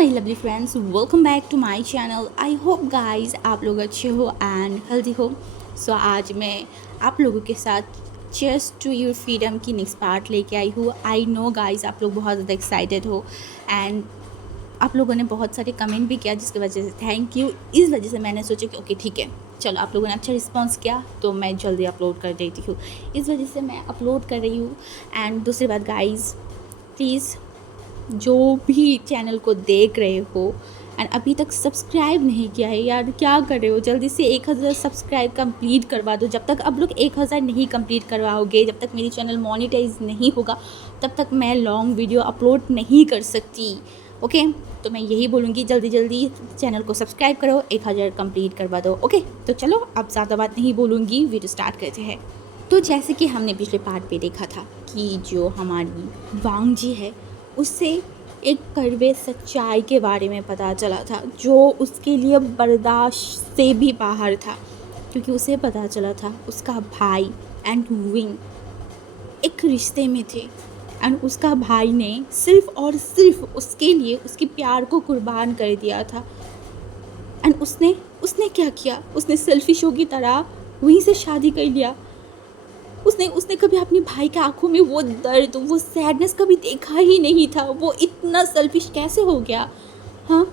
My lovely friends, welcome back to my channel. I hope guys आप लोग अच्छे हो एंड हेल्दी हो। सो आज मैं आप लोगों के साथ चेयर्स टू योर फ्रीडम की नेक्स्ट पार्ट लेके आई हूँ। आई नो गाइस आप लोग बहुत ज़्यादा एक्साइटेड हो एंड आप लोगों ने बहुत सारे कमेंट भी किया, जिसकी वजह से थैंक यू। इस वजह से मैंने सोचा कि ओके ठीक है, चलो आप लोगों ने अच्छा रिस्पांस किया तो मैं जल्दी अपलोड कर देती हूँ। इस वजह से मैं अपलोड कर रही हूँ। एंड दूसरी बात गाइस, प्लीज़ जो भी चैनल को देख रहे हो एंड अभी तक सब्सक्राइब नहीं किया है, यार क्या कर रहे हो, जल्दी से 1000 सब्सक्राइब कंप्लीट करवा दो। जब तक आप लोग 1000 नहीं कंप्लीट करवाओगे, जब तक मेरी चैनल मोनेटाइज नहीं होगा, तब तक मैं लॉन्ग वीडियो अपलोड नहीं कर सकती। ओके तो मैं यही बोलूँगी, जल्दी जल्दी चैनल को सब्सक्राइब करो, 1000 कंप्लीट करवा दो। ओके तो चलो अब ज़्यादा बात नहीं बोलूँगी, वीडियो स्टार्ट करते हैं। तो जैसे कि हमने पिछले पार्ट पे देखा था कि जो हमारी वांग जी है, उससे एक कड़वे सच्चाई के बारे में पता चला था, जो उसके लिए बर्दाश्त से भी बाहर था। क्योंकि उसे पता चला था उसका भाई एंड विंग एक रिश्ते में थे एंड उसका भाई ने सिर्फ और सिर्फ उसके लिए उसके प्यार को कुर्बान कर दिया था। एंड उसने उसने क्या किया, उसने सेल्फिशों की तरह वहीं से शादी कर लिया। उसने कभी अपने भाई के आंखों में वो दर्द, वो सैडनेस कभी देखा ही नहीं था। वो इतना सेल्फिश कैसे हो गया? हाँ,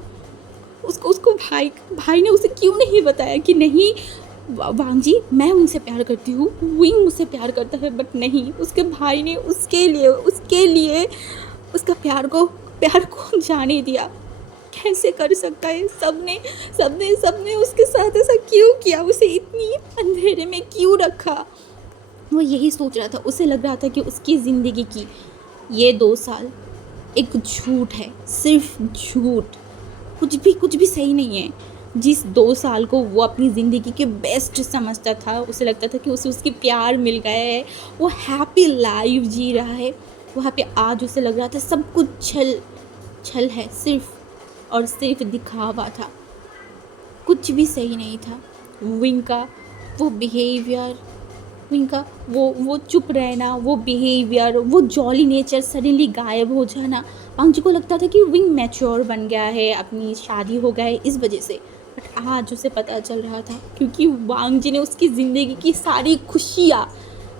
उसको उसको भाई भाई ने उसे क्यों नहीं बताया कि नहीं वांग जी, मैं उनसे प्यार करती हूँ, विंग मुझसे प्यार करता है। बट नहीं, उसके भाई ने उसके लिए उसका प्यार को जाने दिया। कैसे कर सकता है? सबने उसके साथ ऐसा क्यों किया? उसे इतनी अंधेरे में क्यों रखा? वो यही सोच रहा था। उसे लग रहा था कि उसकी ज़िंदगी की ये 2 साल एक झूठ है, सिर्फ झूठ, कुछ भी सही नहीं है। जिस 2 साल को वो अपनी ज़िंदगी के बेस्ट समझता था, उसे लगता था कि उसे उसकी प्यार मिल गया है, वो हैप्पी लाइफ जी रहा है। वहाँ पे आज उसे लग रहा था सब कुछ छल है, सिर्फ और सिर्फ दिखावा था, कुछ भी सही नहीं था। विंग का वो बिहेवियर, उनका वो चुप रहना, वो बिहेवियर, वो जॉली नेचर सडनली गायब हो जाना। वांग जी को लगता था कि विंग मैच्योर बन गया है, अपनी शादी हो गया है इस वजह से। बट आज उसे पता चल रहा था क्योंकि वांग जी ने उसकी ज़िंदगी की सारी खुशियाँ,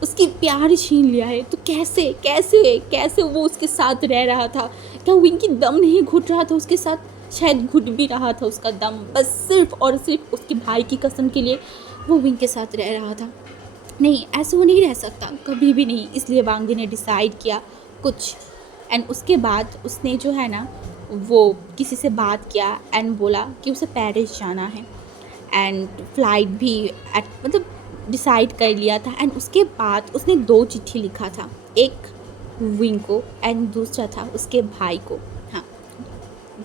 उसकी प्यार छीन लिया है। तो कैसे कैसे कैसे वो उसके साथ रह रहा था? क्या विंग की दम नहीं घुट रहा था उसके साथ? शायद घुट भी रहा था उसका दम, बस सिर्फ और सिर्फ उसके भाई की कसम के लिए वो विंग के साथ रह रहा था। नहीं, ऐसे वो नहीं रह सकता, कभी भी नहीं। इसलिए वांग जी ने डिसाइड किया कुछ। एंड उसके बाद उसने जो है ना, वो किसी से बात किया एंड बोला कि उसे पेरिस जाना है। एंड फ्लाइट भी मतलब डिसाइड कर लिया था। एंड उसके बाद उसने 2 चिट्ठी लिखा था, एक विंग को एंड दूसरा था उसके भाई को। हाँ,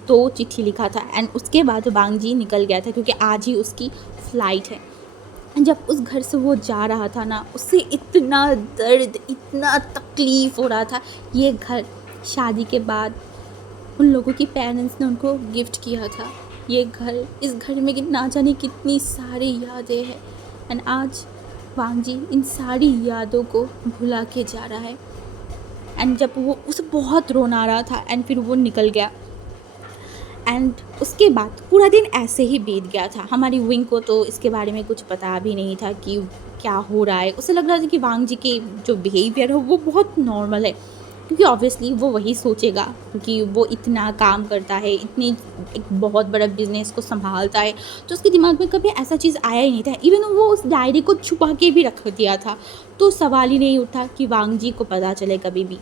2 चिट्ठी लिखा था। एंड उसके बाद वांग जी निकल गया था क्योंकि आज ही उसकी फ़्लाइट है। जब उस घर से वो जा रहा था ना, उसे इतना दर्द, इतना तकलीफ़ हो रहा था। ये घर शादी के बाद उन लोगों की पेरेंट्स ने उनको गिफ्ट किया था। ये घर, इस घर में कि ना जाने कितनी सारी यादें हैं। एंड आज वांग जी इन सारी यादों को भुला के जा रहा है। एंड जब वो, उसे बहुत रोना आ रहा था एंड फिर वो निकल गया। एंड उसके बाद पूरा दिन ऐसे ही बीत गया था। हमारी विंग को तो इसके बारे में कुछ पता भी नहीं था कि क्या हो रहा है। उसे लग रहा था कि वांग जी के जो बिहेवियर है वो बहुत नॉर्मल है, क्योंकि ऑब्वियसली वो वही सोचेगा क्योंकि वो इतना काम करता है, इतनी एक बहुत बड़ा बिजनेस को संभालता है। तो उसके दिमाग में कभी ऐसा चीज़ आया ही नहीं था। इवन वो उस डायरी को छुपा के भी रख दिया था, तो सवाल ही नहीं उठा कि वांग जी को पता चले कभी भी।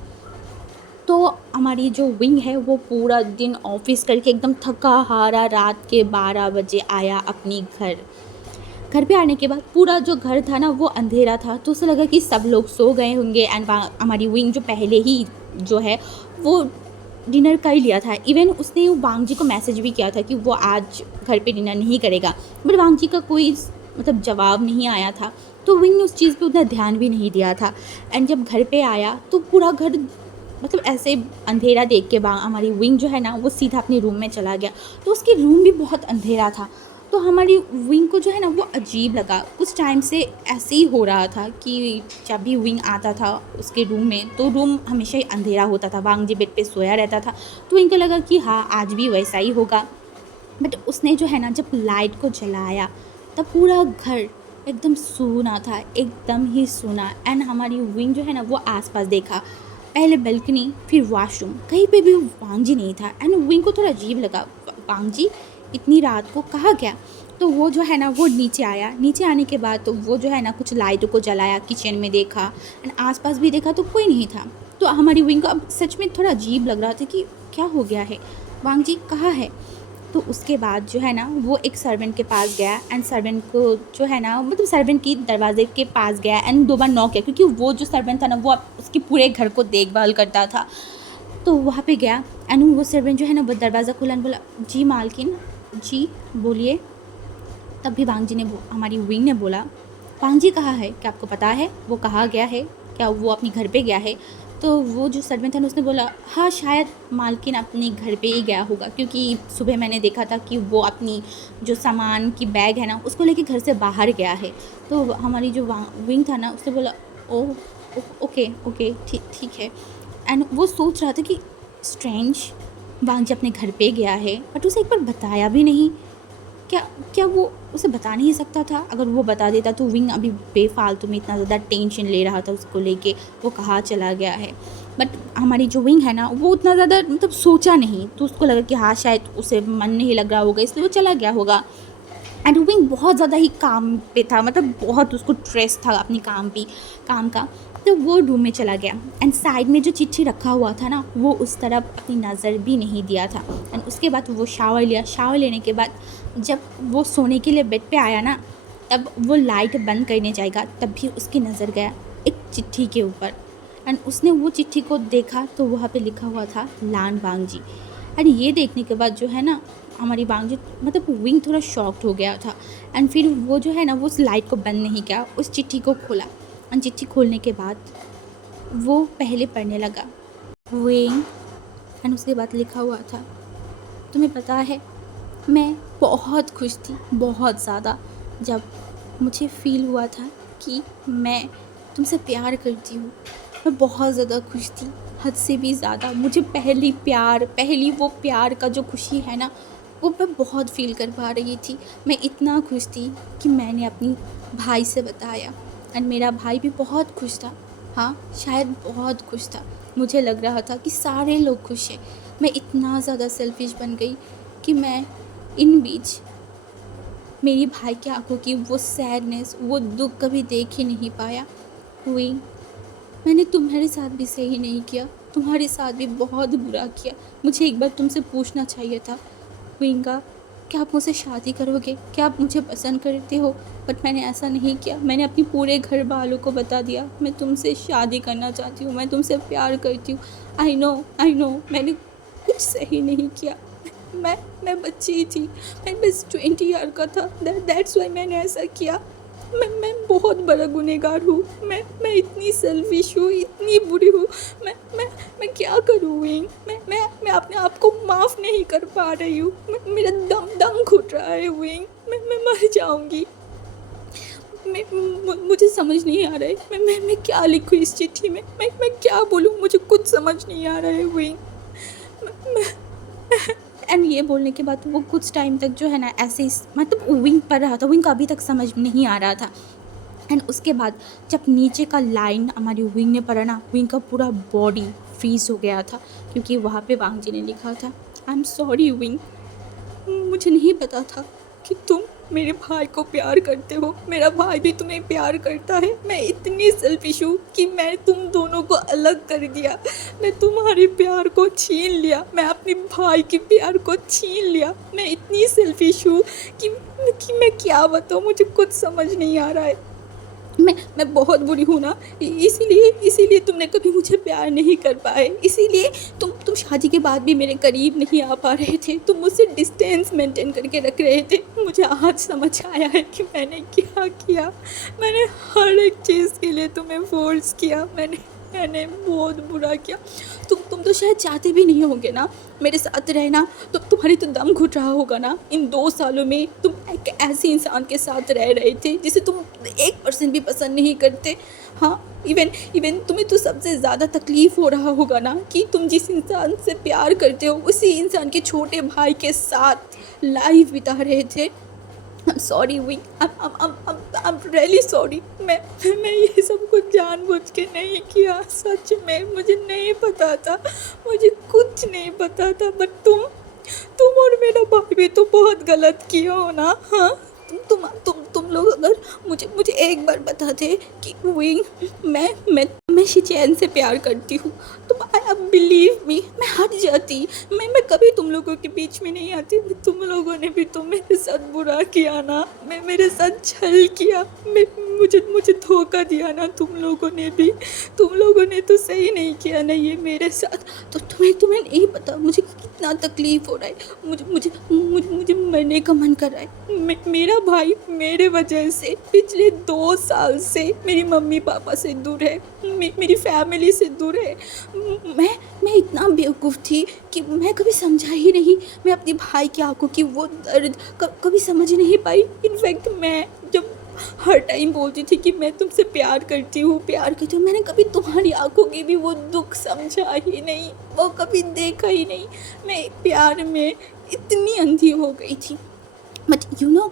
तो हमारी जो विंग है वो पूरा दिन ऑफिस करके एकदम थका हारा रात के 12 बजे आया अपनी घर पे। आने के बाद पूरा जो घर था ना वो अंधेरा था, तो उसे लगा कि सब लोग सो गए होंगे। एंड हमारी विंग जो पहले ही जो है वो डिनर कर लिया था। इवन उसने वांग जी को मैसेज भी किया था कि वो आज घर पे डिनर नहीं करेगा, बट वांग जी का कोई मतलब जवाब नहीं आया था। तो विंग ने उस चीज़ पे उतना ध्यान भी नहीं दिया था। एंड जब घर पे आया तो पूरा घर मतलब ऐसे अंधेरा देख के हमारी विंग जो है ना वो सीधा अपने रूम में चला गया। तो उसके रूम भी बहुत अंधेरा था। तो हमारी विंग को जो है ना वो अजीब लगा। कुछ टाइम से ऐसे ही हो रहा था कि जब भी विंग आता था उसके रूम में तो रूम हमेशा ही अंधेरा होता था, वांग जी बेड पे सोया रहता था। तो विंग को लगा कि हाँ आज भी वैसा ही होगा। बट उसने जो है ना जब लाइट को जलाया तब पूरा घर एकदम सूना था, एकदम ही सूना। एंड हमारी विंग जो है ना वो आसपास देखा, पहले बालकनी फिर वॉशरूम, कहीं पे भी वांग जी नहीं था। एंड विंग को थोड़ा अजीब लगा, वांग जी इतनी रात को कहाँ गया। तो वो जो है ना वो नीचे आया। नीचे आने के बाद तो वो जो है ना कुछ लाइटों को जलाया, किचन में देखा एंड आसपास भी देखा तो कोई नहीं था। तो हमारी विंग को अब सच में थोड़ा अजीब लग रहा था कि क्या हो गया है, वांग जी कहाँ है। तो उसके बाद जो है ना वो एक सर्वेंट के पास गया एंड सर्वेंट को जो है ना मतलब सर्वेंट की दरवाजे के पास गया एंड 2 बार नॉक किया, क्योंकि वो जो सर्वेंट था ना वो उसके पूरे घर को देखभाल करता था। तो वहाँ पे गया एंड वो सर्वेंट जो है ना वो दरवाज़ा खोला एंड बोला जी मालकिन जी बोलिए। तब भी वांग जी ने हमारी विंग ने बोला वांग जी कहाँ है, क्या आपको पता है वो कहाँ गया है, क्या वो अपने घर पे गया है। तो वो जो सर्वेंट था ना उसने बोला हाँ शायद मालकिन अपने घर पे ही गया होगा, क्योंकि सुबह मैंने देखा था कि वो अपनी जो सामान की बैग है ना उसको लेके घर से बाहर गया है। तो हमारी जो विंग था ना उसने बोला ओह ओके ओके ठीक ठीक है। एंड वो सोच रहा था कि स्ट्रेंज, वांग जी अपने घर पे गया है बट उसे एक बार बताया भी नहीं। क्या क्या वो उसे बता नहीं सकता था? अगर वो बता देता तो विंग अभी बेफालतू में इतना ज़्यादा टेंशन ले रहा था उसको लेके वो कहाँ चला गया है। बट हमारी जो विंग है ना वो उतना ज़्यादा मतलब सोचा नहीं, तो उसको लगा कि हाँ शायद उसे मन नहीं लग रहा होगा इसलिए वो चला गया होगा। एंड विंग बहुत ज़्यादा ही काम पे था, मतलब बहुत उसको स्ट्रेस था अपनी काम का। तो वो रूम में चला गया एंड साइड में जो चिट्ठी रखा हुआ था ना वो उस तरफ अपनी नज़र भी नहीं दिया था। एंड उसके बाद वो शावर लिया। शावर लेने के बाद जब वो सोने के लिए बेड पे आया ना तब वो लाइट बंद करने जाएगा तब भी उसकी नज़र गया एक चिट्ठी के ऊपर। एंड उसने वो चिट्ठी को देखा तो वहाँ पे लिखा हुआ था लान वांग जी। एंड ये देखने के बाद जो है ना हमारी वांग जी मतलब विंग थोड़ा शॉक्ड हो गया था। एंड फिर वो जो है ना वो उस लाइट को बंद नहीं किया, उस चिट्ठी को खोला। एंड चिट्ठी खोलने के बाद वो पहले पढ़ने लगा विंग। एंड उसके बाद लिखा हुआ था तुम्हें पता है मैं बहुत खुश थी, बहुत ज़्यादा, जब मुझे फ़ील हुआ था कि मैं तुमसे प्यार करती हूँ। मैं बहुत ज़्यादा खुश थी, हद से भी ज़्यादा। मुझे पहली वो प्यार का जो खुशी है ना वो मैं बहुत फ़ील कर पा रही थी। मैं इतना खुश थी कि मैंने अपनी भाई से बताया एंड मेरा भाई भी बहुत खुश था। हाँ शायद बहुत खुश था। मुझे लग रहा था कि सारे लोग खुश हैं। मैं इतना ज़्यादा सेल्फिश बन गई कि मैं इन बीच मेरी भाई की आंखों की वो सैडनेस, वो दुख कभी देख ही नहीं पाया। हुई मैंने तुम्हारे साथ भी सही नहीं किया, तुम्हारे साथ भी बहुत बुरा किया। मुझे एक बार तुमसे पूछना चाहिए था विंगा, क्या आप मुझसे शादी करोगे, क्या आप मुझे पसंद करते हो। बट मैंने ऐसा नहीं किया। मैंने अपनी पूरे घर वालों को बता दिया मैं तुमसे शादी करना चाहती हूँ, मैं तुमसे प्यार करती हूँ। आई नो मैंने कुछ सही नहीं किया। मैं बच्ची थी, मैं बस 20 ईयर का था। दैट्स वाई मैंने ऐसा किया। मैं बहुत बड़ा गुनहगार हूँ। मैं इतनी सेल्फिश हूँ, इतनी बुरी हूँ। मैं क्या करूँ विंग। मैं अपने आप को माफ़ नहीं कर पा रही हूँ। मेरा दम घुट रहा है विंग। मैं मर जाऊँगी। मुझे समझ नहीं आ रहा है मैं क्या लिखूँ इस चिट्ठी में। मैं क्या बोलूँ, मुझे कुछ समझ नहीं आ रहा है विंग। एंड ये बोलने के बाद वो कुछ टाइम तक जो है ना ऐसे ही मतलब विंग पढ़ रहा था। विंग का अभी तक समझ नहीं आ रहा था। एंड उसके बाद जब नीचे का लाइन हमारी विंग ने पढ़ा ना, विंग का पूरा बॉडी फ्रीज हो गया था, क्योंकि वहाँ पे वांग जी ने लिखा था आई एम सॉरी विंग, मुझे नहीं पता था कि तुम मेरे भाई को प्यार करते हो, मेरा भाई भी तुम्हें प्यार करता है। मैं इतनी सेल्फिश हूँ कि मैं तुम दोनों को अलग कर दिया। मैं तुम्हारे प्यार को छीन लिया, मैं अपने भाई के प्यार को छीन लिया। मैं इतनी सेल्फिश हूँ कि मैं क्या बताऊँ, मुझे कुछ समझ नहीं आ रहा है। मैं बहुत बुरी हूँ ना, इसीलिए तुमने कभी मुझे प्यार नहीं कर पाए। इसीलिए तुम शादी के बाद भी मेरे करीब नहीं आ पा रहे थे। तुम मुझसे डिस्टेंस मेंटेन करके रख रहे थे। मुझे आज समझ आया है कि मैंने क्या किया। मैंने हर एक चीज़ के लिए तुम्हें फोर्स किया। मैंने मैंने बहुत बुरा किया। तुम तो शायद चाहते भी नहीं होंगे ना मेरे साथ रहना। तो तुम्हारी तो दम घुट रहा होगा ना। इन 2 सालों में तुम एक ऐसे इंसान के साथ रह रहे थे जिसे तुम 1% भी पसंद नहीं करते। हाँ, इवन इवन तुम्हें तो सबसे ज़्यादा तकलीफ़ हो रहा होगा ना कि तुम जिस इंसान से प्यार करते हो उसी इंसान के छोटे भाई के साथ लाइफ बिता रहे थे। I'm sorry wing, I'm really sorry। मैं ये सब कुछ जानबूझ के नहीं किया। सच में मुझे नहीं पता था, मुझे कुछ नहीं पता था। बट तुम और मेरा भाई भी तो बहुत गलत किए हो ना। हाँ, तुम लोग अगर मुझे एक बार बताते कि विंग, मैं शिचैन से प्यार करती हूँ, तो आई बिलीव मी, मैं हट जाती। मैं कभी तुम लोगों के बीच में नहीं आती। तुम लोगों ने भी तो मेरे साथ बुरा किया ना, मेरे साथ छल किया, मुझे धोखा दिया ना। तुम लोगों ने तो सही नहीं किया ना ये मेरे साथ। तो तुम्हें नहीं पता मुझे कितना तकलीफ़ हो रहा है। मुझे मरने का मन कर रहा है। मेरा भाई मेरे वजह से पिछले 2 साल से मेरी मम्मी पापा से दूर है, मेरी फैमिली से दूर है। मैं इतना बेवकूफ़ थी कि मैं कभी समझा ही नहीं। मैं अपने भाई की आंखों की वो दर्द कभी समझ नहीं पाई। इनफैक्ट मैं जब हर टाइम बोलती थी कि मैं तुमसे प्यार करती हूँ, मैंने कभी तुम्हारी आंखों की भी वो दुख समझा ही नहीं, वो कभी देखा ही नहीं। मैं प्यार में इतनी अंधी हो गई थी। But you know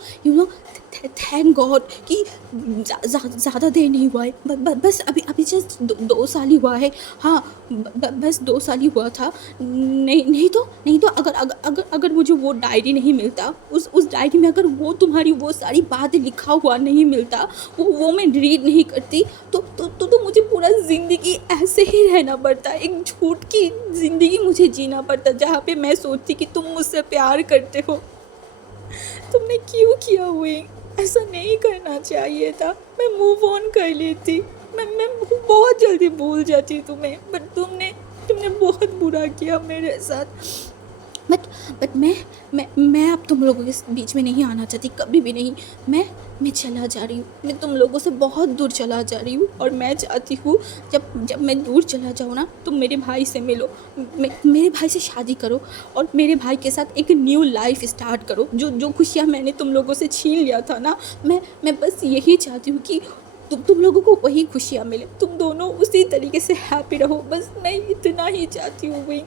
thank God कि ज़्यादा देर नहीं हुआ है। बस अभी जस्ट 2 साल ही हुआ है। हाँ, बस 2 साल ही हुआ था। नहीं तो अगर मुझे वो डायरी नहीं मिलता, उस डायरी में अगर वो तुम्हारी वो सारी बातें लिखा हुआ नहीं मिलता, वो मैं रीड नहीं करती, तो मुझे पूरा ज़िंदगी ऐसे ही रहना पड़ता। एक झूठ की ज़िंदगी मुझे जीना पड़ता जहाँ पे मैं सोचती कि तुम मुझसे प्यार करते हो। तुमने क्यों किया हुए? ऐसा नहीं करना चाहिए था। मैं मूव ऑन कर लेती, मैं बहुत जल्दी भूल जाती तुम्हें। बट तुमने बहुत बुरा किया मेरे साथ। बट मैं अब तुम लोगों के बीच में नहीं आना चाहती, कभी भी नहीं। मैं चला जा रही हूँ, मैं तुम लोगों से बहुत दूर चला जा रही हूँ। और मैं चाहती हूँ जब मैं दूर चला जाऊँ ना, तुम मेरे भाई से मिलो, मेरे भाई से शादी करो और मेरे भाई के साथ एक न्यू लाइफ स्टार्ट करो। जो खुशियाँ मैंने तुम लोगों से छीन लिया था ना, मैं बस यही चाहती हूँ कि तुम लोगों को वही खुशियाँ मिले, तुम दोनों उसी तरीके से हैप्पी रहो। बस मैं इतना ही चाहती हूँ वही।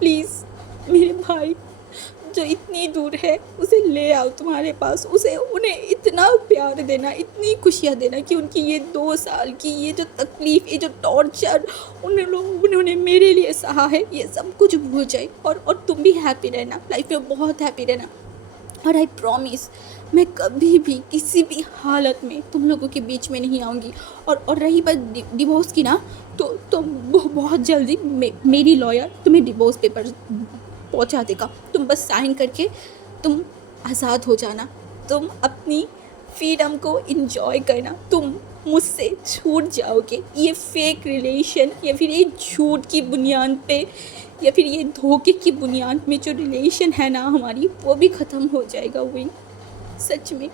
प्लीज़ मेरे भाई जो इतनी दूर है उसे ले आओ तुम्हारे पास। उन्हें इतना प्यार देना, इतनी खुशियाँ देना कि उनकी ये 2 साल की ये जो तकलीफ़, ये जो टॉर्चर उन्होंने मेरे लिए सहा है, ये सब कुछ भूल जाए। और तुम भी हैप्पी रहना, लाइफ में बहुत हैप्पी रहना। और आई प्रॉमिस, मैं कभी भी किसी भी हालत में तुम लोगों के बीच में नहीं आऊँगी। और रही बात डिवोर्स की ना, तो बहुत जल्दी मेरी लॉयर तुम्हें डिवोर्स पेपर पहुंचा देगा। तुम बस साइन करके तुम आज़ाद हो जाना। तुम अपनी फ्रीडम को इंजॉय करना। तुम मुझसे छूट जाओगे। ये फेक रिलेशन या फिर ये झूठ की बुनियाद पे या फिर ये धोखे की बुनियाद में जो रिलेशन है ना हमारी, वो भी ख़त्म हो जाएगा। विंग, सच में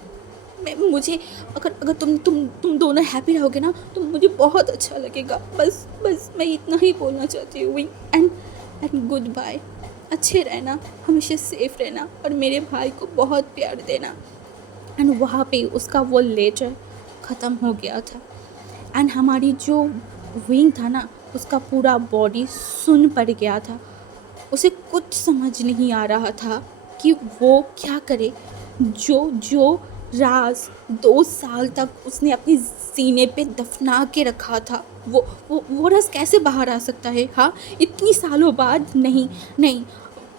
मुझे अगर तुम दोनों हैप्पी रहोगे ना तो मुझे बहुत अच्छा लगेगा। बस मैं इतना ही बोलना चाहती हूँ। विंग, एंड गुड बाय। अच्छे रहना, हमेशा सेफ रहना और मेरे भाई को बहुत प्यार देना। एंड वहाँ पे उसका वो लेटर ख़त्म हो गया था। एंड हमारी जो विंग था ना, उसका पूरा बॉडी सुन्न पड़ गया था। उसे कुछ समझ नहीं आ रहा था कि वो क्या करे। जो राज 2 साल तक उसने अपनी सीने पे दफना के रखा था, वो राज कैसे बाहर आ सकता है? हाँ, इतनी सालों बाद। नहीं,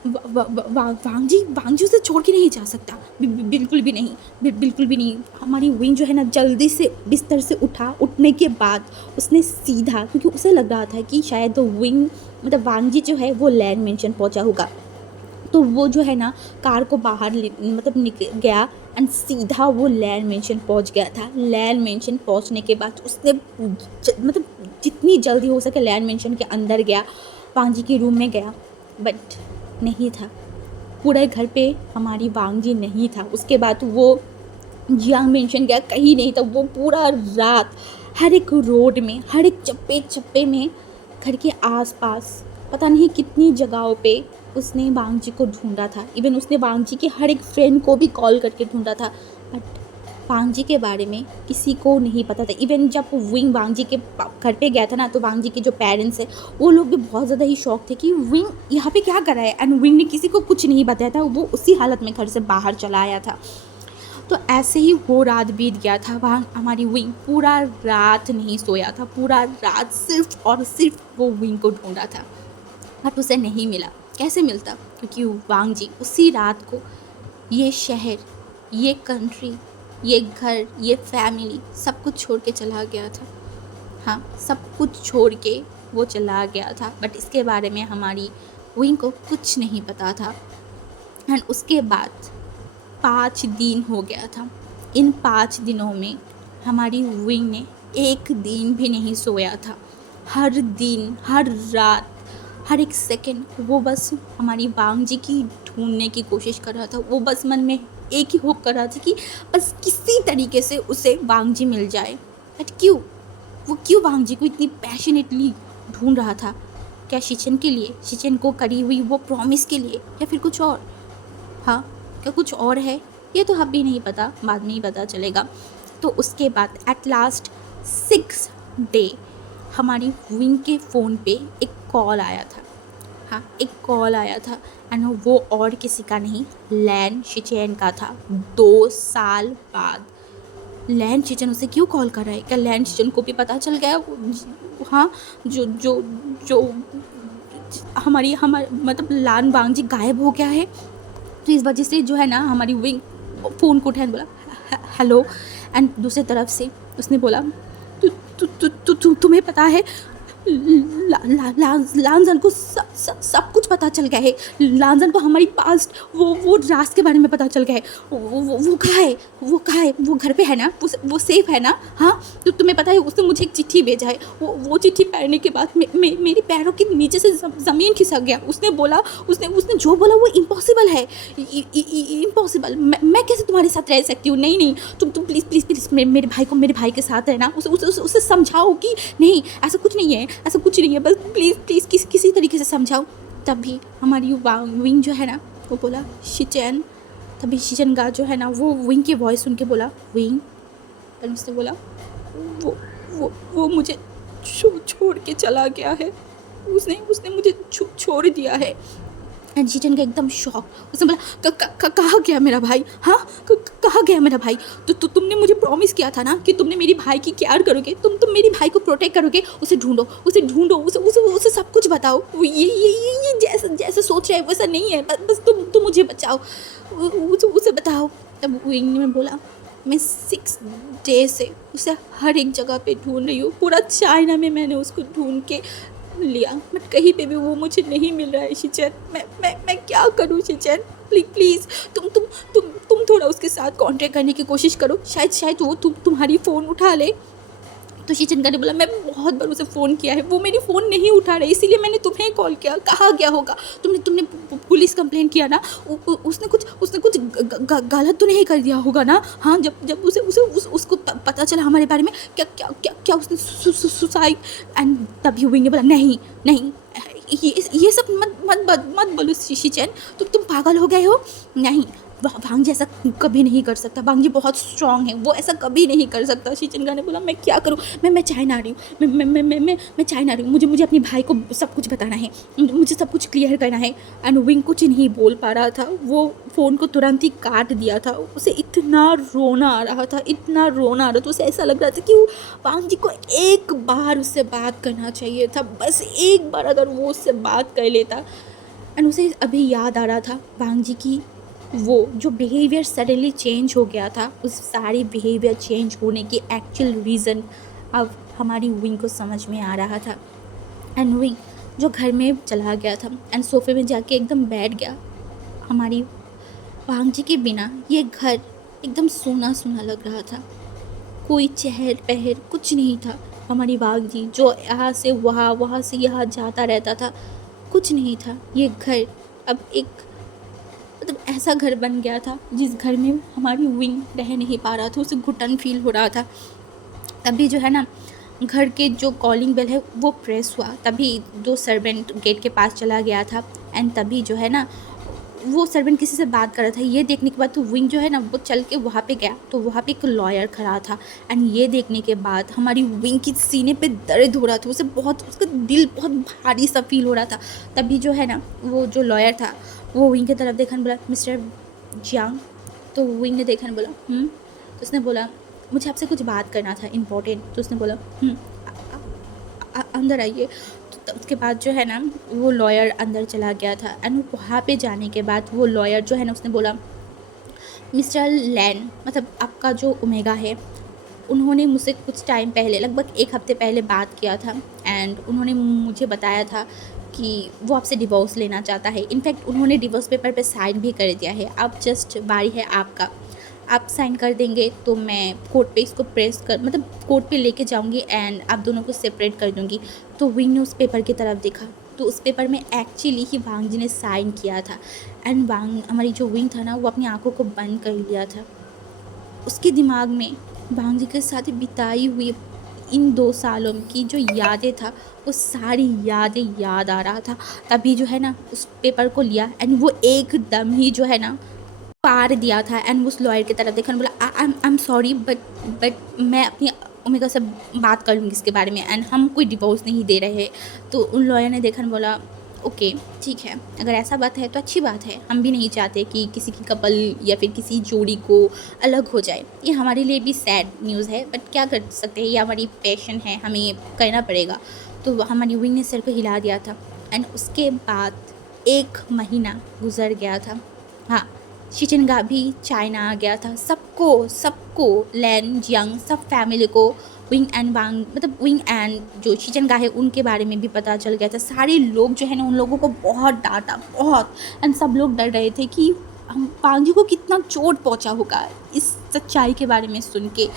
वांगजी उसे छोड़ के नहीं जा सकता। बिल्कुल भी नहीं, बिल्कुल भी नहीं। हमारी विंग जो है ना, जल्दी से बिस्तर से उठने के बाद उसने सीधा, क्योंकि उसे लग रहा था कि शायद विंग मतलब वांगजी जो है वो लैंड मेंशन पहुंचा होगा, तो वो जो है ना कार को बाहर निकल गया एंड सीधा वो लैंड मेंशन पहुंच गया था। लैंड मेंशन पहुंचने के बाद उसने जितनी जल्दी हो सके लैंड मेंशन के अंदर गया, वांगजी के रूम में गया, बट नहीं था। पूरे घर पे हमारी वांगजी नहीं था। उसके बाद वो जियांग मेंशन गया, कहीं नहीं था। वो पूरा रात हर एक रोड में, हर एक चप्पे चप्पे में, घर के आसपास पता नहीं कितनी जगहों पे उसने वांगजी को ढूंढा था। इवन उसने वांगजी के हर एक फ्रेंड को भी कॉल करके ढूंढा था, बट वांगजी के बारे में किसी को नहीं पता था। इवन जब विंग वांगजी के घर पे गया था ना, तो वांगजी के जो पेरेंट्स हैं वो लोग भी बहुत ज़्यादा ही शॉक थे कि विंग यहाँ पे क्या कर रहा है। एंड विंग ने किसी को कुछ नहीं बताया था, वो उसी हालत में घर से बाहर चला आया था। तो ऐसे ही वो रात बीत गया था। वहाँ हमारी विंग पूरा रात नहीं सोया था, पूरा रात सिर्फ और सिर्फ वो विंग को ढूंढा था, बट उसे नहीं मिला। कैसे मिलता? क्योंकि वांगजी उसी रात को ये शहर, ये कंट्री, ये घर, ये फैमिली सब कुछ छोड़ के चला गया था। हाँ, सब कुछ छोड़ के वो चला गया था, बट इसके बारे में हमारी विंग को कुछ नहीं पता था। एंड उसके बाद 5 दिन हो गया था। इन 5 दिनों में हमारी विंग ने एक दिन भी नहीं सोया था। हर दिन, हर रात, हर एक सेकंड वो बस हमारी वांगजी की ढूंढने की कोशिश कर रहा था। वो बस मन में एक ही होप कर रहा था कि बस किसी तरीके से उसे वांगजी मिल जाए। बट क्यों? वो क्यों वांगजी को इतनी पैशनेटली ढूंढ रहा था? क्या शिचेन के लिए, शिचेन को करी हुई वो प्रॉमिस के लिए, या फिर कुछ और? हाँ, क्या कुछ और है? ये तो अब भी नहीं पता, बाद में ही पता चलेगा। तो उसके बाद एट लास्ट 6 डे हमारी विंग के फ़ोन पे एक कॉल आया था। हाँ, एक कॉल आया था, एंड वो और किसी का नहीं, लैन शिचेन का था। 2 साल बाद लैन शिचेन उसे क्यों कॉल कर रहा है? क्या लैन शिचेन को भी पता चल गया? हाँ, जो जो जो हमारी मतलब लान वांगजी गायब हो गया है। तो इस वजह से जो है ना, हमारी विंग फ़ोन को उठाया, बोला हेलो। एंड दूसरी तरफ से उसने बोला तुम्हें पता है लांजन को सब कुछ पता चल गया है। लांजन को हमारी पास्ट वो राज के बारे में पता चल गया है। वो कहाँ है? वो कहाँ है? वो घर पे है ना? वो सेफ है ना? हाँ, तो तुम्हें पता है उसने मुझे एक चिट्ठी भेजा है। वो चिट्ठी पढ़ने के बाद मेरे पैरों के नीचे से ज़मीन खिसक गया। उसने बोला, उसने जो बोला वो इम्पॉसिबल है, इम्पॉसिबल। मैं कैसे तुम्हारे साथ रह सकती हूँ? नहीं, तुम प्लीज़ मेरे भाई के साथ रहना। उसे समझाओ कि नहीं, ऐसा कुछ नहीं है, ऐसा कुछ नहीं है, बस प्लीज़ किसी तरीके से समझाओ। तभी हमारी विंग जो है ना, वो बोला शिचेन। तभी शिचेन का जो है ना, वो विंग की वॉइस सुन के बोला विंग। और उसने बोला वो मुझे छोड़ के चला गया है। उसने मुझे छोड़ दिया है। एंड शिचेन का एकदम शॉक। उसने बोला कहाँ गया मेरा भाई? हाँ, कहाँ गया मेरा भाई? तो तुमने मुझे प्रॉमिस किया था ना कि तुमने मेरी भाई की केयर करोगे, तुम मेरी भाई को प्रोटेक्ट करोगे। उसे ढूंढो, उसे सब कुछ बताओ। ये जैसे सोच रहे हैं वैसा नहीं है, बस तुम मुझे बचाओ, उसे बताओ। तब विंग ने बोला मैं 6 डे से उसे हर एक जगह पे ढूंढ रही हूँ। पूरा चाइना में मैंने उसको ढूंढ के लिया, बट कहीं पे भी वो मुझे नहीं मिल रहा है शिचेन। मैं क्या करूँ शिचेन? प्लीज़ तुम थोड़ा उसके साथ कांटेक्ट करने की कोशिश करो। शायद वो तुम्हारी फ़ोन उठा ले। तो शिचेन ने बोला मैं बहुत बार उसे फ़ोन किया है, वो मेरी फ़ोन नहीं उठा रही, इसीलिए मैंने तुम्हें कॉल किया। कहाँ गया होगा? तुमने पुलिस कंप्लेंट किया ना? उसने कुछ गलत तो नहीं कर दिया होगा ना? हाँ, जब उसको पता चला हमारे बारे में, क्या उसने सुसाइड? एंड तभी विंग ने बोला नहीं, ये सब मत बोलो शिचेन, तुम पागल हो गए हो। नहीं, वांगजी ऐसा कभी नहीं कर सकता। वांगजी बहुत स्ट्रांग है, वो ऐसा कभी नहीं कर सकता। शिचेन ने बोला मैं क्या करूँ? मैं चाइना आ रही हूँ, मैं चाइना आ रही हूँ। मुझे अपने भाई को सब कुछ बताना है, मुझे सब कुछ क्लियर करना है। एंड विंग कुछ नहीं बोल पा रहा था। वो फ़ोन को तुरंत ही काट दिया था। उसे इतना रोना आ रहा था, उसे ऐसा लग रहा था कि वांगजी को एक बार उससे बात करना चाहिए था, बस एक बार अगर वो उससे बात कर लेता। एंड उसे अभी याद आ रहा था वांगजी की वो जो बिहेवियर सडनली चेंज हो गया था, उस सारी बिहेवियर चेंज होने की एक्चुअल रीज़न अब हमारी विंग को समझ में आ रहा था। एंड विंग जो घर में चला गया था एंड सोफे में जाके एकदम बैठ गया। हमारी वांगजी के बिना ये घर एकदम सूना लग रहा था, कोई चहल पहल कुछ नहीं था। हमारी वांगजी जो यहाँ से वहाँ से यहाँ जाता रहता था, कुछ नहीं था। ये घर अब एक मतलब ऐसा घर बन गया था जिस घर में हमारी विंग रह नहीं पा रहा था, उसे घुटन फील हो रहा था। तभी जो है ना, घर के जो कॉलिंग बेल है वो प्रेस हुआ, तभी दो सर्वेंट गेट के पास चला गया था। एंड तभी जो है ना वो सर्वेंट किसी से बात कर रहा था। ये देखने के बाद तो विंग जो है ना वो चल के वहाँ पे गया, तो वहाँ पे एक लॉयर खड़ा था। एंड ये देखने के बाद हमारी विंग की सीने पे दर्द हो रहा था, उसे बहुत, उसका दिल बहुत भारी सा फील हो रहा था। तभी जो है ना वो जो लॉयर था वो विंग की तरफ देखा, बोला मिस्टर जियांग। तो विंग ने देखा, बोला तो उसने बोला मुझे आपसे कुछ बात करना था इम्पोर्टेंट। तो उसने बोला अंदर आइए। तो उसके बाद जो है ना वो लॉयर अंदर चला गया था। एंड वहाँ पे जाने के बाद वो लॉयर जो है ना उसने बोला मिस्टर लैन, मतलब आपका जो ओमेगा है, उन्होंने मुझसे कुछ टाइम पहले, लगभग एक हफ्ते पहले बात किया था। एंड उन्होंने मुझे बताया था कि वो आपसे डिवोर्स लेना चाहता है। इनफैक्ट उन्होंने डिवोर्स पेपर पे साइन भी कर दिया है। अब जस्ट बारी है आपका, आप साइन कर देंगे तो मैं कोर्ट पे इसको प्रेस कर, मतलब कोर्ट पे लेके जाऊंगी एंड आप दोनों को सेपरेट कर दूंगी। तो विंग ने उस पेपर की तरफ देखा, तो उस पेपर में एक्चुअली ही वांग जी ने साइन किया था। एंड वांग, हमारी जो विंग था ना, वो अपनी आंखों को बंद कर लिया था। उसके दिमाग में वांग जी के साथ बिताई हुई इन 2 सालों की जो यादें था, वो सारी यादें याद आ रहा था। तभी जो है ना उस पेपर को लिया एंड वो एकदम ही जो है ना पार दिया था। एंड उस लॉयर की तरफ देखा, बोला आई एम सॉरी बट मैं अपनी ओमेगा से बात कर लूँगी इसके बारे में, एंड हम कोई डिवोर्स नहीं दे रहे। तो उन लॉयर ने देखा, बोला ओके ठीक है, अगर ऐसा बात है तो अच्छी बात है। हम भी नहीं चाहते कि किसी की कपल या फिर किसी जोड़ी को अलग हो जाए। ये हमारे लिए भी सैड न्यूज़ है, बट क्या कर सकते हैं, ये हमारी पैशन है, हमें करना पड़ेगा। तो हमारी विंग ने सिर को हिला दिया था। एंड उसके बाद 1 महीना गुजर गया था। हाँ, शिचिनगा भी चाइना आ गया था। सबको लैन जियांग सब फैमिली को विंग एंड वांग, मतलब विंग एंड जो शिचिनगा है उनके बारे में भी पता चल गया था। सारे लोग जो है ना उन लोगों को बहुत डांटा, बहुत। एंड सब लोग डर रहे थे कि हम वांग जी को कितना चोट पहुंचा होगा इस सच्चाई के बारे में सुन के।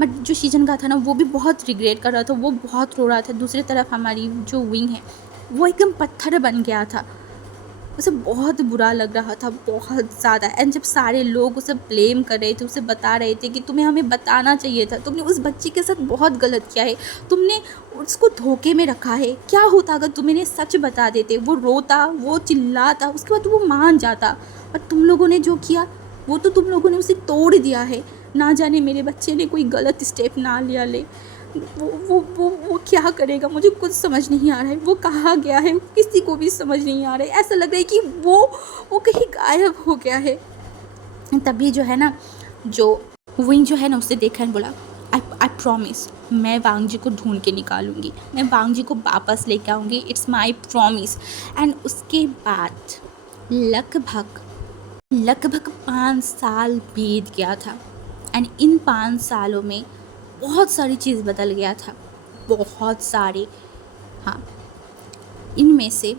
बट जो शिचिनगा था ना वो भी बहुत रिग्रेट कर रहा था, वो बहुत रो रहा था। दूसरी तरफ हमारी जो विंग है वो एकदम पत्थर बन गया था, उसे बहुत बुरा लग रहा था, बहुत ज़्यादा। एंड जब सारे लोग उसे ब्लेम कर रहे थे, उसे बता रहे थे कि तुम्हें हमें बताना चाहिए था, तुमने उस बच्ची के साथ बहुत गलत किया है, तुमने उसको धोखे में रखा है। क्या होता अगर तुम इन्हें सच बता देते? वो रोता, वो चिल्लाता, उसके बाद वो मान जाता। और तुम लोगों ने जो किया वो तो तुम लोगों ने उसे तोड़ दिया है। ना जाने मेरे बच्चे ने कोई गलत स्टेप ना लिया ले, वो क्या करेगा, मुझे कुछ समझ नहीं आ रहा है। वो कहाँ गया है, किसी को भी समझ नहीं आ रहा है। ऐसा लग रहा है कि वो कहीं गायब हो गया है। तभी जो है ना जो विंग जो है ना उससे देखा है, बोला आई प्रॉमिस, मैं वांग जी को ढूंढ के निकालूंगी, मैं वांग जी को वापस लेके आऊँगी, इट्स माई प्रॉमिस। एंड उसके बाद लगभग 5 साल बीत गया था। एंड इन 5 सालों में बहुत सारी चीज़ बदल गया था, बहुत सारी। हाँ, इनमें से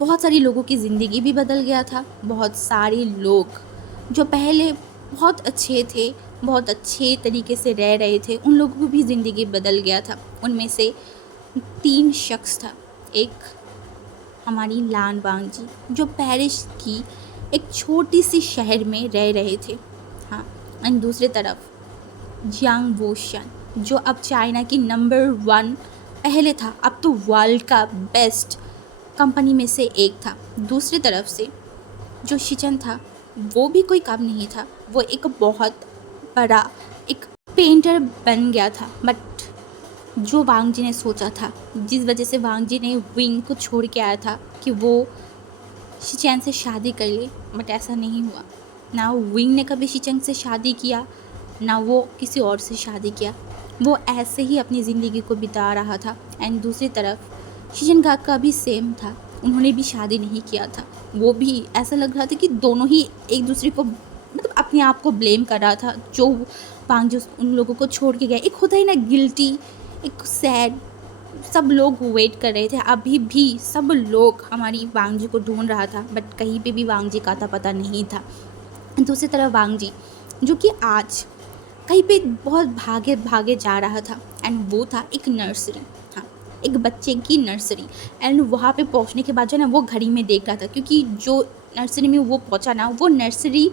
बहुत सारी लोगों की ज़िंदगी भी बदल गया था। बहुत सारे लोग जो पहले बहुत अच्छे थे, बहुत अच्छे तरीके से रह रहे थे, उन लोगों की भी ज़िंदगी बदल गया था। उनमें से 3 शख्स था। एक हमारी लान वांग जी जो पेरिस की एक छोटी सी शहर में रह रहे थे। हाँ, एंड दूसरी तरफ जियांग वोशन जो अब चाइना की नंबर 1, पहले था अब तो वर्ल्ड का बेस्ट कंपनी में से एक था। दूसरी तरफ से जो शिचन था वो भी कोई कम नहीं था, वो एक बहुत बड़ा एक पेंटर बन गया था। बट जो वांग जी ने सोचा था, जिस वजह से वांग जी ने विंग को छोड़ के आया था कि वो शिचैन से शादी कर ले, बट ऐसा नहीं हुआ। ना विंग ने कभी शिचैन से शादी किया, ना वो किसी और से शादी किया। वो ऐसे ही अपनी ज़िंदगी को बिता रहा था। एंड दूसरी तरफ शिचनगा का भी सेम था, उन्होंने भी शादी नहीं किया था। वो भी ऐसा लग रहा था कि दोनों ही एक दूसरे को, मतलब अपने आप को ब्लेम कर रहा था। जो वांग जो उन लोगों को छोड़ के गया, एक होता है ना गिल्टी, एक सैड। सब लोग वेट कर रहे थे, अभी भी सब लोग हमारी वांग जी को ढूंढ रहा था, बट कहीं पे भी वांग जी का आता पता नहीं था। दूसरी तरफ वांग जी जो कि आज कहीं पे बहुत भागे भागे जा रहा था। एंड वो था एक नर्सरी, हाँ, एक बच्चे की नर्सरी। एंड वहाँ पे पहुँचने के बाद जो है ना वो घड़ी में देख रहा था, क्योंकि जो नर्सरी में वो पहुँचा ना, वो नर्सरी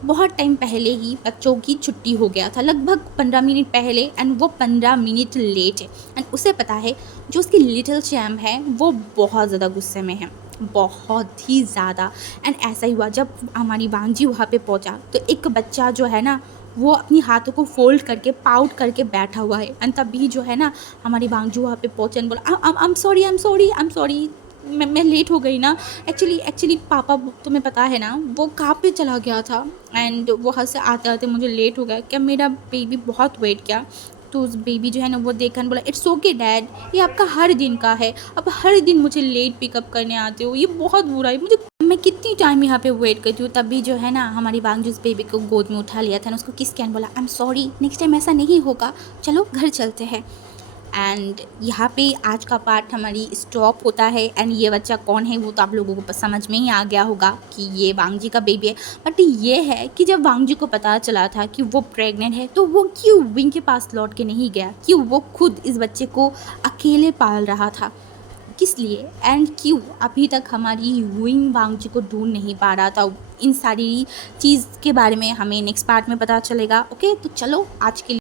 बहुत टाइम पहले ही बच्चों की छुट्टी हो गया था, लगभग 15 मिनट पहले, एंड वो 15 मिनट लेट है। एंड उसे पता है जो उसकी लिटिल चैम्प है वो बहुत ज़्यादा गुस्से में है, बहुत ही ज़्यादा। एंड ऐसा ही हुआ, जब हमारी वांजी वहाँ पे पहुँचा तो एक बच्चा जो है ना वो अपनी हाथों को फोल्ड करके पाउट करके बैठा हुआ है। एंड तभी जो है ना हमारी वांजू वहाँ पे पहुँचे एंड बोला I am sorry, I am sorry, I am sorry, मैं लेट हो गई ना। एक्चुअली पापा, तुम्हें पता है ना, वो कहाँ पे चला गया था, एंड वहाँ से आते आते मुझे लेट हो गया। क्या मेरा बेबी बहुत वेट किया, तो उस बेबी जो है ना वो देखा बोला इट्स ओके डैड, ये आपका हर दिन का है, अब हर दिन मुझे लेट पिकअप करने आते हो, ये बहुत बुरा है मुझे, मैं कितनी टाइम यहाँ पे वेट करती हूँ। तभी जो है ना हमारी वांजू उस बेबी को गोद में उठा लिया था ना, उसको किस कैन बोला I am sorry, next time ऐसा नहीं होगा, चलो घर चलते हैं। एंड यहाँ पे आज का पार्ट हमारी स्टॉप होता है। एंड ये बच्चा कौन है वो तो आप लोगों को समझ में ही आ गया होगा कि ये वांगजी का बेबी है। बट ये है कि जब वांगजी को पता चला था कि वो प्रेग्नेंट है तो वो क्यों विंग के पास लौट के नहीं गया, क्यों वो खुद इस बच्चे को अकेले पाल रहा था, किस लिए एंड क्यों अभी तक हमारी विंग वांगजी को ढूंढ नहीं पा रहा था। इन सारी चीज़ के बारे में हमें नेक्स्ट पार्ट में पता चलेगा। ओके, तो चलो आज के लिए